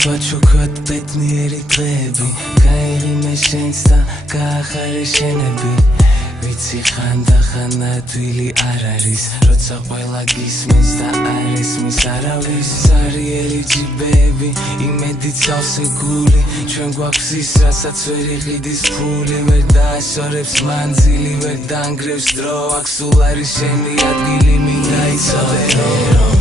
Ვაჩუქოთ ბედნიერი დღეები გაიღიმე შენს და გაახარე შენები ვიცი ხანდახან ადვილი არ არის როცა ყველა გისმის და არ ესმის არავის სარიელი ჯიბეები იმედი ცალსე გული ჩვენ გვაქვს ის რასაც ვერ იყიდის ფული ვერ დაასორებს მანძილი ვერ დაანგრევს დრო აქ სულ არის შენი ადგილი მინდა იცოდე რომ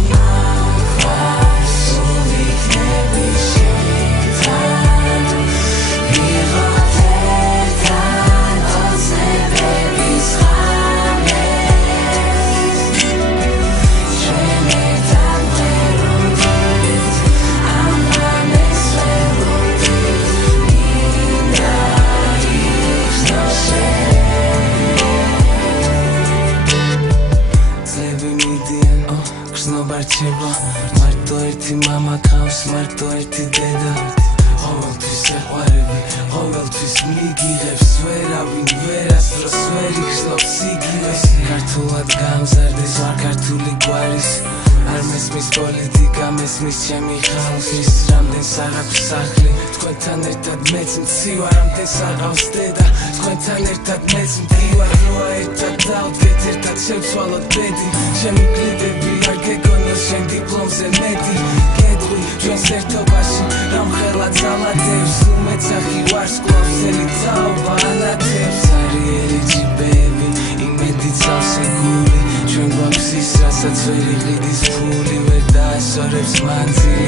მარტო ერთი მამა ქავს მარტო ერთი დედა ყოველთვის ეყვარები ყოველთვის მიგიღებს ვერავინ ვერასდროს ვერ იხსნობს იგივეს ქართულად გამზარდეს ქართული გვარის არ მესმის პოლიტიკა მესმის ჩემი ხალხის რამდენს არ აქვს სახლი თქვენთან ერთად მეც მცივარ რამდენს არ ყავს დედა თქვენთან ერთად მეც მდივარ როა ერთად დავდგეთ ერთად შევცვალოთ ბედი ჩემი კლიდები არ გეგონოს შენ დიპლომზე მეტი კედვი ჩვენს ერთობაში რამხელა ძალადებს უმეცახი ვარს კლავსელი წაობა ანათებს სარიელი ჯიბეები იმედი ცალსე გული ჩვენ გვაქვს ის რასაც ვერ იყიდის ფული ვერ დაასორებს მანძილი